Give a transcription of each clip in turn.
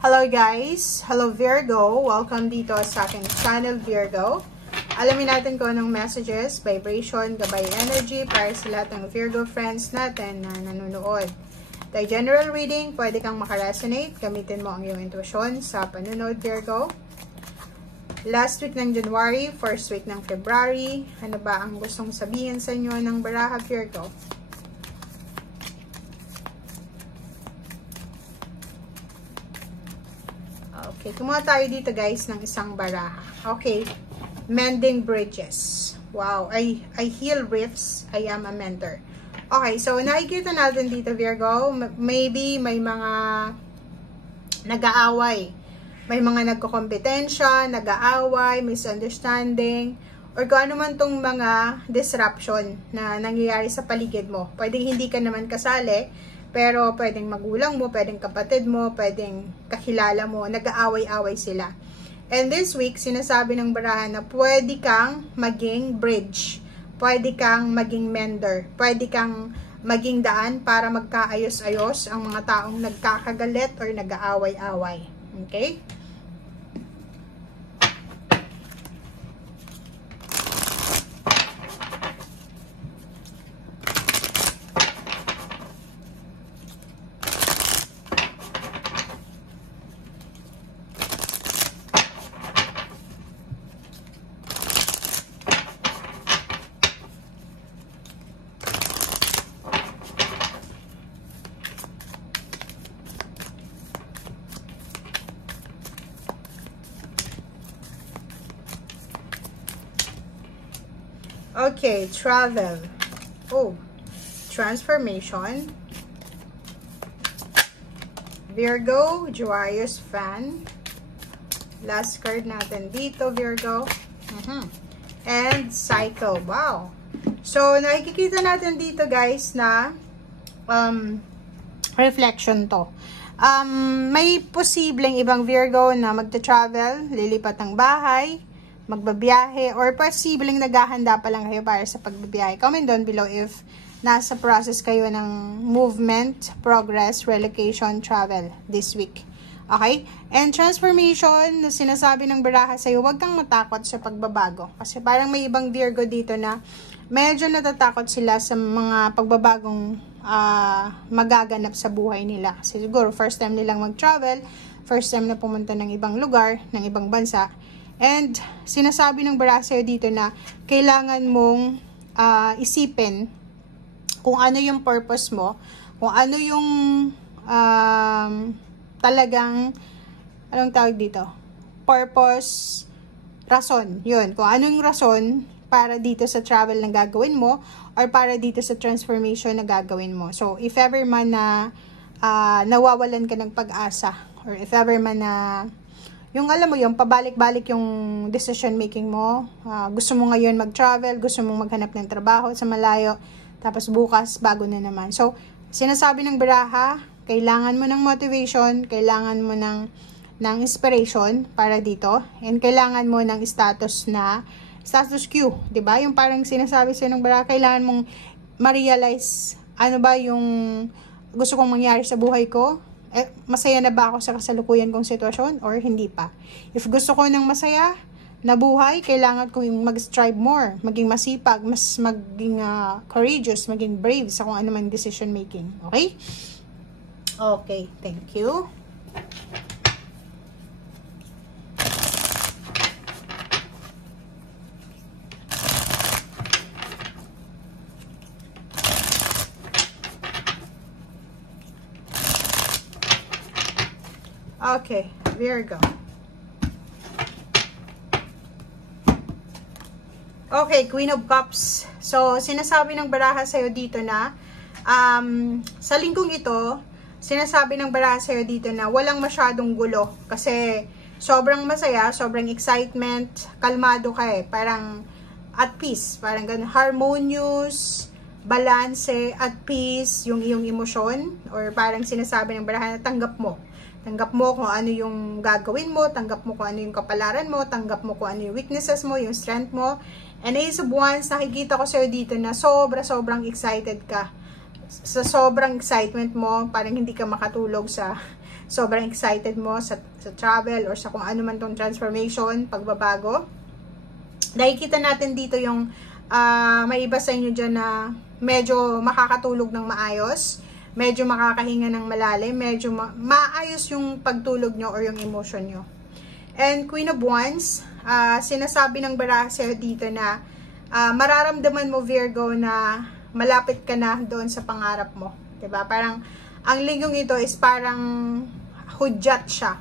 Hello guys! Hello Virgo! Welcome dito sa aking channel Virgo. Alamin natin kung anong messages, vibration, gabay energy para sa lahat ng Virgo friends natin na nanonood. Dahil general reading, pwede kang makaresonate. Gamitin mo ang iyong intuition sa panunood Virgo. Last week ng January, first week ng February. Ano ba ang gustong sabihin sa inyo ng baraha Virgo? Okay, kumuha tayo dito guys ng isang baraha. Okay, mending bridges. Wow, I heal rifts. I am a mentor. Okay, so nakikita natin dito Virgo, maybe may mga nag-aaway. May mga nagkokompetensya, nag-aaway, misunderstanding, or kung ano man tong mga disruption na nangyayari sa paligid mo. Pwedeng hindi ka naman kasali, pero pwedeng magulang mo, pwedeng kapatid mo, pwedeng kakilala mo, nag-aaway-away sila. And this week, sinasabi ng baraha na pwede kang maging bridge, pwede kang maging mender, pwede kang maging daan para magkaayos-ayos ang mga taong nagkakagalit or nag-aaway-away. Okay? Okay, travel. Oh, transformation. Virgo, joyous fan. Last card natin dito, Virgo. And cycle. Wow. So, nakikita natin dito, guys, na reflection to. May posibleng ibang Virgo na magta-travel, lilipat ng bahay, magbabiyahe, or posibleng naghahanda pa lang kayo para sa pagbabiyahe. Comment down below if nasa process kayo ng movement, progress, relocation, travel this week. Okay? And transformation, na sinasabi ng baraha sa'yo, huwag kang matakot sa pagbabago. Kasi parang may ibang Virgo dito na medyo natatakot sila sa mga pagbabagong magaganap sa buhay nila. Kasi siguro, first time nilang mag-travel, first time na pumunta ng ibang lugar, ng ibang bansa. And sinasabi ng baraha sa'yo dito na kailangan mong isipin kung ano yung purpose mo, kung ano yung talagang, anong tawag dito? Purpose, rason. Yun, kung anong rason para dito sa travel na gagawin mo or para dito sa transformation na gagawin mo. So, if ever man na nawawalan ka ng pag-asa or if ever man na yung alam mo yung pabalik-balik yung decision making mo, gusto mo ngayon mag-travel, gusto mong maghanap ng trabaho sa malayo, tapos bukas bago na naman. So, sinasabi ng baraha, kailangan mo ng motivation, kailangan mo ng inspiration para dito, and kailangan mo ng status quo, 'di ba? Yung parang sinasabi sa ng baraha, kailangan mong ma-realize ano ba yung gusto kong mangyari sa buhay ko. Masaya na ba ako sa kasalukuyan kong sitwasyon or hindi pa? If gusto ko ng masaya na buhay, kailangan ko yung mag-strive more, maging masipag, maging courageous, maging brave sa kung ano man decision making. Okay? Okay, thank you. Okay, Virgo. Okay, Queen of Cups. So, sinasabi ng baraha sa'yo dito na, sa linggong ito, sinasabi ng baraha sa'yo dito na walang masyadong gulo. Kasi, sobrang masaya, sobrang excitement, kalmado ka eh. Parang at peace, parang ganun, harmonious, balance, at peace, yung iyong emosyon. Or parang sinasabi ng baraha na tanggap mo. Tanggap mo kung ano yung gagawin mo, tanggap mo kung ano yung kapalaran mo, tanggap mo kung ano yung weaknesses mo, yung strength mo. And Ace of Wands, nakikita ko sa'yo dito na sobrang excited ka. Sa sobrang excitement mo, parang hindi ka makatulog sa sobrang excited mo sa travel or sa kung ano man tong transformation, pagbabago. Nakikita natin dito yung may iba sa inyo dyan na medyo makakatulog ng maayos, medyo makakahinga ng malalim, medyo maayos yung pagtulog nyo or yung emotion nyo. And Queen of Wands, sinasabi ng baraha sa'yo dito na mararamdaman mo, Virgo, na malapit ka na doon sa pangarap mo. Diba? Parang ang linggong ito is parang hudyat siya.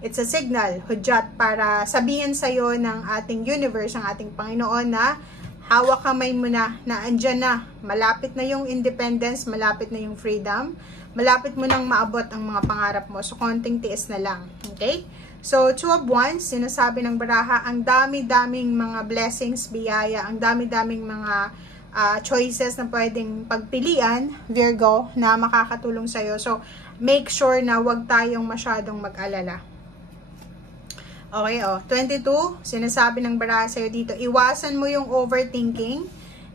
It's a signal, hudyat, para sabihin sa'yo ng ating universe, ng ating Panginoon na hawak kamay mo na andyan na, malapit na yung independence, malapit na yung freedom, malapit mo nang maabot ang mga pangarap mo. So, konting tiis na lang. Okay? So, Two of Wands, sinasabi ng baraha, ang dami-daming mga blessings, biyaya, ang dami-daming mga choices na pwedeng pagpilian, Virgo, na makakatulong sa'yo. So, make sure na wag tayong masyadong mag-alala. Okay, 22, sinasabi ng baraha sa'yo dito, iwasan mo yung overthinking,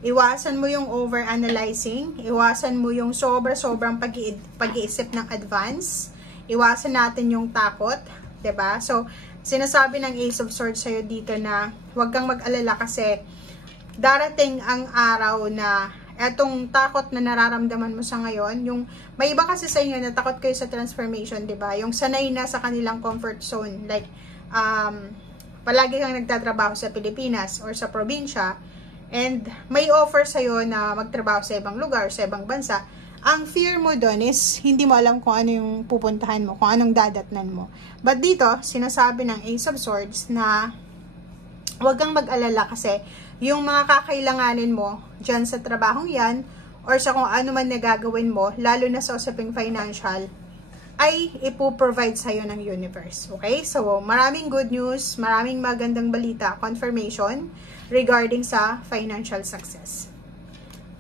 iwasan mo yung overanalyzing, iwasan mo yung sobrang pag-iisip ng advance, iwasan natin yung takot, 'di ba? So, sinasabi ng Ace of Swords sa'yo dito na huwag kang mag-alala kasi darating ang araw na etong takot na nararamdaman mo sa ngayon, yung may iba kasi sa inyo na takot kayo sa transformation, 'di ba? Yung sanay na sa kanilang comfort zone, like palagi kang nagtatrabaho sa Pilipinas or sa probinsya and may offer sa'yo na magtrabaho sa ibang lugar, sa ibang bansa. Ang fear mo doon is hindi mo alam kung ano yung pupuntahan mo, kung anong dadatnan mo. But dito, sinasabi ng Ace of Swords na huwag kang mag-alala kasi yung mga kakailanganin mo dyan sa trabahong yan or sa kung ano man nagagawin mo, lalo na sa usaping financial, ay ipoprovide sa'yo ng universe. Okay? So, maraming good news, maraming magandang balita, confirmation regarding sa financial success.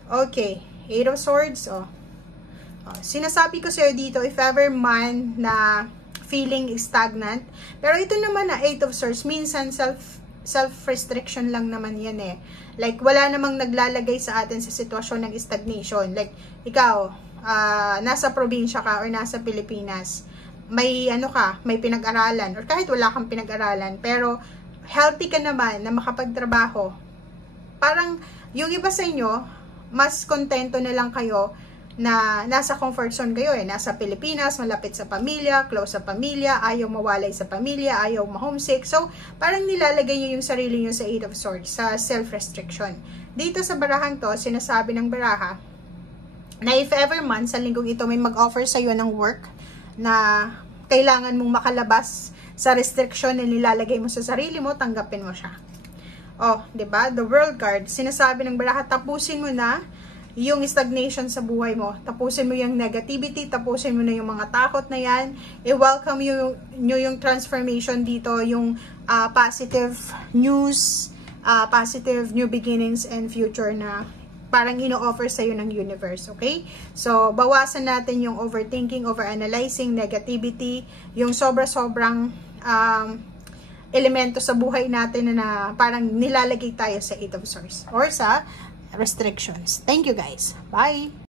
Okay. Eight of Swords. Sinasabi ko sa'yo dito, if ever man na feeling stagnant, pero ito naman na Eight of Swords, minsan self-restriction lang naman yan eh. Like, wala namang naglalagay sa atin sa sitwasyon ng stagnation. Like, ikaw, nasa probinsya ka or nasa Pilipinas, may may pinag-aralan or kahit wala kang pinag-aralan pero healthy ka naman na makapagtrabaho, parang yung iba sa inyo mas kontento na lang kayo na nasa comfort zone kayo nasa Pilipinas, malapit sa pamilya, close sa pamilya, ayaw mawalay sa pamilya, ayaw ma-homesick. So parang nilalagay niyo yung sarili niyo sa Eight of Swords, sa self-restriction. Dito sa barahang to, sinasabi ng baraha na if ever man, sa linggong ito, may mag-offer sa'yo ng work na kailangan mong makalabas sa restriction na nilalagay mo sa sarili mo, tanggapin mo siya. Diba? The World card, sinasabi ng baraha, tapusin mo na yung stagnation sa buhay mo. Tapusin mo yung negativity, tapusin mo na yung mga takot na yan. I-welcome nyo yung transformation dito, yung positive news, positive new beginnings and future na parang ino-offer sa'yo ng universe, okay? So, bawasan natin yung overthinking, overanalyzing, negativity, yung sobra-sobrang elemento sa buhay natin na parang nilalagay tayo sa Eight of Swords or sa restrictions. Thank you guys. Bye!